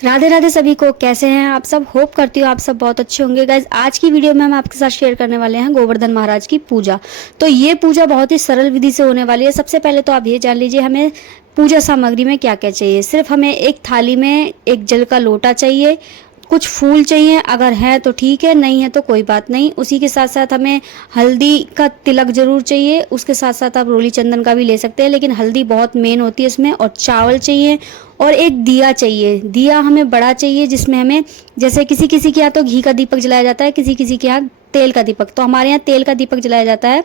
राधे राधे सभी को। कैसे हैं आप सब? होप करती हूँ आप सब बहुत अच्छे होंगे। गाइज, आज की वीडियो में हम आपके साथ शेयर करने वाले हैं गोवर्धन महाराज की पूजा। तो ये पूजा बहुत ही सरल विधि से होने वाली है। सबसे पहले तो आप ये जान लीजिए हमें पूजा सामग्री में क्या क्या चाहिए। सिर्फ हमें एक थाली में एक जल का लोटा चाहिए, कुछ फूल चाहिए, अगर है तो ठीक है, नहीं है तो कोई बात नहीं। उसी के साथ साथ हमें हल्दी का तिलक जरूर चाहिए। उसके साथ साथ आप रोली चंदन का भी ले सकते हैं, लेकिन हल्दी बहुत मेन होती है इसमें। और चावल चाहिए और एक दिया चाहिए। दिया हमें बड़ा चाहिए, जिसमें हमें जैसे किसी किसी के यहाँ तो घी का दीपक जलाया जाता है, किसी किसी के यहाँ तेल का दीपक। तो हमारे यहाँ तेल का दीपक जलाया जाता है।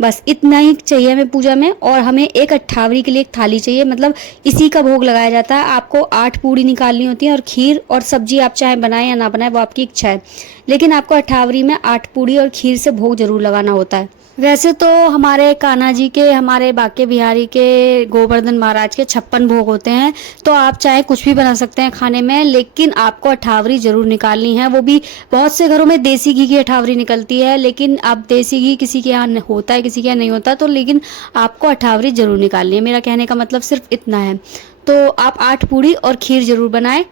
बस इतना ही चाहिए हमें पूजा में। और हमें एक अट्ठावरी के लिए एक थाली चाहिए, मतलब इसी का भोग लगाया जाता है। आपको 8 पूड़ी निकालनी होती है और खीर और सब्जी आप चाहे बनाएं या ना बनाएं, वो आपकी इच्छा है। लेकिन आपको अट्ठावरी में 8 पूड़ी और खीर से भोग जरूर लगाना होता है। वैसे तो हमारे कान्हा जी के, हमारे बांके बिहारी के, गोवर्धन महाराज के 56 भोग होते हैं। तो आप चाहे कुछ भी बना सकते हैं खाने में, लेकिन आपको अट्ठावरी जरूर निकालनी है। वो भी बहुत से घरों में देसी घी की अट्ठावरी निकलती है, लेकिन अब देसी घी किसी के यहाँ होता है, किसी के यहाँ नहीं होता। तो लेकिन आपको अट्ठावरी जरूर निकालनी है। मेरा कहने का मतलब सिर्फ इतना है। तो आप 8 पूड़ी और खीर जरूर बनाएं।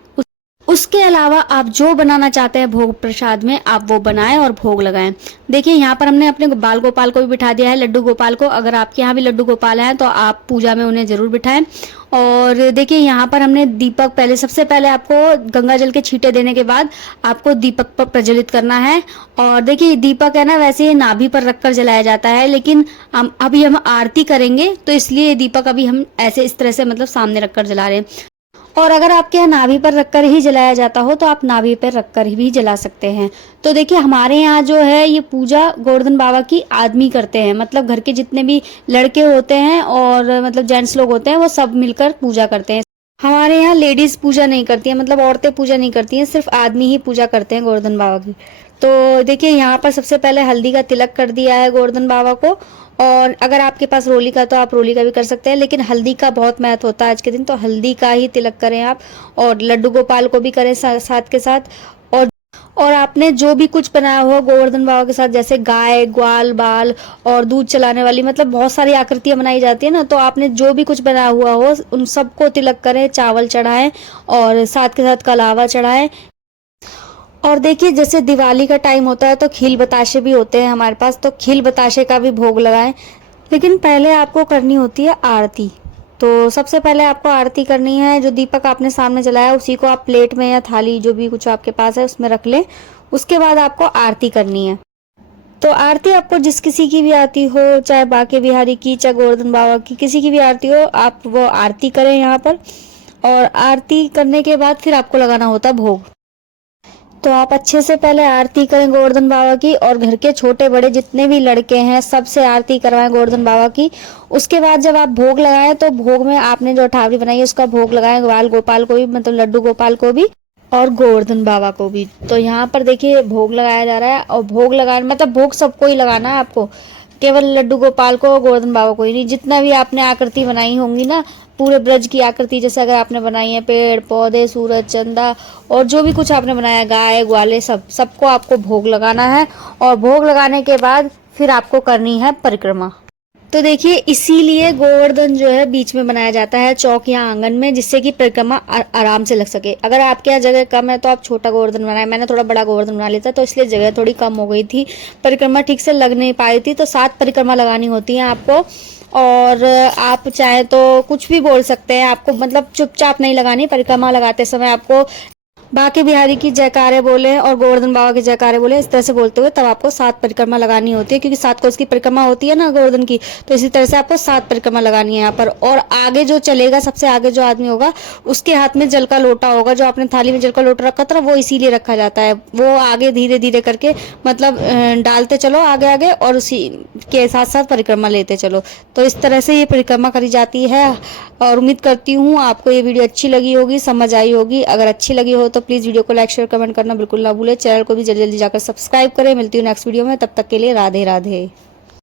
उसके अलावा आप जो बनाना चाहते हैं भोग प्रसाद में, आप वो बनाएं और भोग लगाएं। देखिए, यहाँ पर हमने अपने बाल गोपाल को भी बिठा दिया है, लड्डू गोपाल को। अगर आपके यहाँ भी लड्डू गोपाल हैं तो आप पूजा में उन्हें जरूर बिठाएं। और देखिए, यहाँ पर हमने दीपक, पहले सबसे पहले आपको गंगा जल के छींटे देने के बाद आपको दीपक पर प्रज्वलित करना है। और देखिए, दीपक है ना, वैसे ये नाभि पर रखकर जलाया जाता है, लेकिन अभी हम आरती करेंगे तो इसलिए दीपक अभी हम ऐसे इस तरह से मतलब सामने रखकर जला रहे हैं। और अगर आपके यहाँ नाभि पर रखकर ही जलाया जाता हो तो आप नाभि पर रखकर भी जला सकते हैं। तो देखिए, हमारे यहाँ जो है ये पूजा गोवर्धन बाबा की आदमी करते हैं, मतलब घर के जितने भी लड़के होते हैं और मतलब जेंट्स लोग होते हैं, वो सब मिलकर पूजा करते हैं। हमारे यहाँ लेडीज पूजा नहीं करती है, मतलब औरतें पूजा नहीं करती हैं, सिर्फ आदमी ही पूजा करते हैं गोवर्धन बाबा की। तो देखिए, यहाँ पर सबसे पहले हल्दी का तिलक कर दिया है गोवर्धन बाबा को। और अगर आपके पास रोली का तो आप रोली का भी कर सकते हैं, लेकिन हल्दी का बहुत महत्व होता है आज के दिन, तो हल्दी का ही तिलक करें आप। और लड्डू गोपाल को भी करें साथ के साथ। और आपने जो भी कुछ बनाया हुआ गोवर्धन बाबा के साथ, जैसे गाय, ग्वाल, बाल और दूध चलाने वाली, मतलब बहुत सारी आकृतियां बनाई जाती है ना, तो आपने जो भी कुछ बनाया हुआ हो उन सबको तिलक करें, चावल चढ़ाएं और साथ के साथ कलावा चढ़ाएं। और देखिए, जैसे दिवाली का टाइम होता है तो खील बताशे भी होते हैं हमारे पास, तो खील बताशे का भी भोग लगाएं। लेकिन पहले आपको करनी होती है आरती। तो सबसे पहले आपको आरती करनी है। जो दीपक आपने सामने जलाया उसी को आप प्लेट में या थाली, जो भी कुछ आपके पास है, उसमें रख लें। उसके बाद आपको आरती करनी है। तो आरती आपको जिस किसी की भी आती हो, चाहे बांके बिहारी की, चाहे गोवर्धन बाबा की, किसी की भी आरती हो, आप वो आरती करें यहाँ पर। और आरती करने के बाद फिर आपको लगाना होता है भोग। तो आप अच्छे से पहले आरती करें गोवर्धन बाबा की, और घर के छोटे बड़े जितने भी लड़के हैं सबसे आरती करवाएं गोवर्धन बाबा की। उसके बाद जब आप भोग लगाएं तो भोग में आपने जो अठावरी बनाई है उसका भोग लगाएं, बाल गोपाल को भी, मतलब लड्डू गोपाल को भी, और गोवर्धन बाबा को भी। तो यहाँ पर देखिए भोग लगाया जा रहा है। और भोग लगाना मतलब भोग सबको ही लगाना है आपको, केवल लड्डू गोपाल को, गोवर्धन बाबा को ही नहीं। जितना भी आपने आकृति बनाई होंगी ना, पूरे ब्रज की आकृति, जैसे अगर आपने बनाई है पेड़ पौधे, सूरज, चंदा, और जो भी कुछ आपने बनाया, गाय ग्वाले, सबको आपको भोग लगाना है। और भोग लगाने के बाद फिर आपको करनी है परिक्रमा। तो देखिए, इसीलिए गोवर्धन जो है बीच में बनाया जाता है, चौक या आंगन में, जिससे कि परिक्रमा आराम से लग सके। अगर आपके यहाँ जगह कम है तो आप छोटा गोवर्धन बनाए। मैंने थोड़ा बड़ा गोवर्धन बना लिया था, तो इसलिए जगह थोड़ी कम हो गई थी, परिक्रमा ठीक से लग नहीं पाई थी। तो 7 परिक्रमा लगानी होती है आपको। और आप चाहे तो कुछ भी बोल सकते हैं, आपको मतलब चुपचाप नहीं लगानी। परिक्रमा लगाते समय आपको बांके बिहारी की जयकारे बोले और गोवर्धन बाबा के जयकारे बोले, इस तरह से बोलते हुए तब आपको 7 परिक्रमा लगानी होती है, क्योंकि 7 कोस की परिक्रमा होती है ना गोवर्धन की। तो इसी तरह से आपको 7 परिक्रमा लगानी है यहाँ पर। और आगे जो चलेगा, सबसे आगे जो आदमी होगा, उसके हाथ में जल का लोटा होगा। जो आपने थाली में जल का लोटा रखा था वो इसीलिए रखा जाता है, वो आगे धीरे धीरे करके मतलब डालते चलो आगे आगे, और उसी के साथ साथ परिक्रमा लेते चलो। तो इस तरह से ये परिक्रमा करी जाती है। और उम्मीद करती हूँ आपको ये वीडियो अच्छी लगी होगी, समझ आई होगी। अगर अच्छी लगी हो तो प्लीज़ वीडियो को लाइक शेयर कमेंट करना बिल्कुल ना भूले। चैनल को भी जल्दी जल्दी जाकर सब्सक्राइब करें। मिलती हूँ नेक्स्ट वीडियो में, तब तक के लिए राधे राधे।